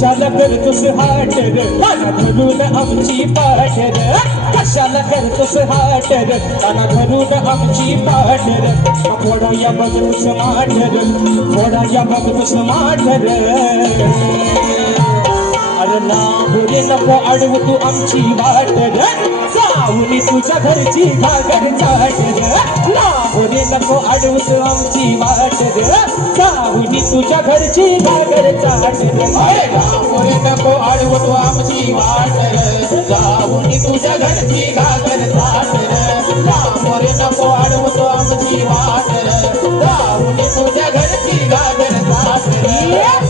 कशाला करतोस हाटर काना धरून आमची पाठर कशाला करतोस हाटर काना धरून आमची पाठर फोडा या बघ तुस माठर फोडा या बघ तुस माठर अरे लांबुरे नको अडवू तू आमची वाटर जाऊनी तुझ्या घरची घागर चाटर लांबुरे नको अडवू तू आमची वाटर जाऊनी तुझ्या घरची घागर चाटर लांबोरे नको अडवू तू आमची वाटर जाऊनी तुझ्या घरची घागर चाटर लांबोरे नको अडवू तू आमची वाटर जाऊनी तुझ्या घरची घागर चाटर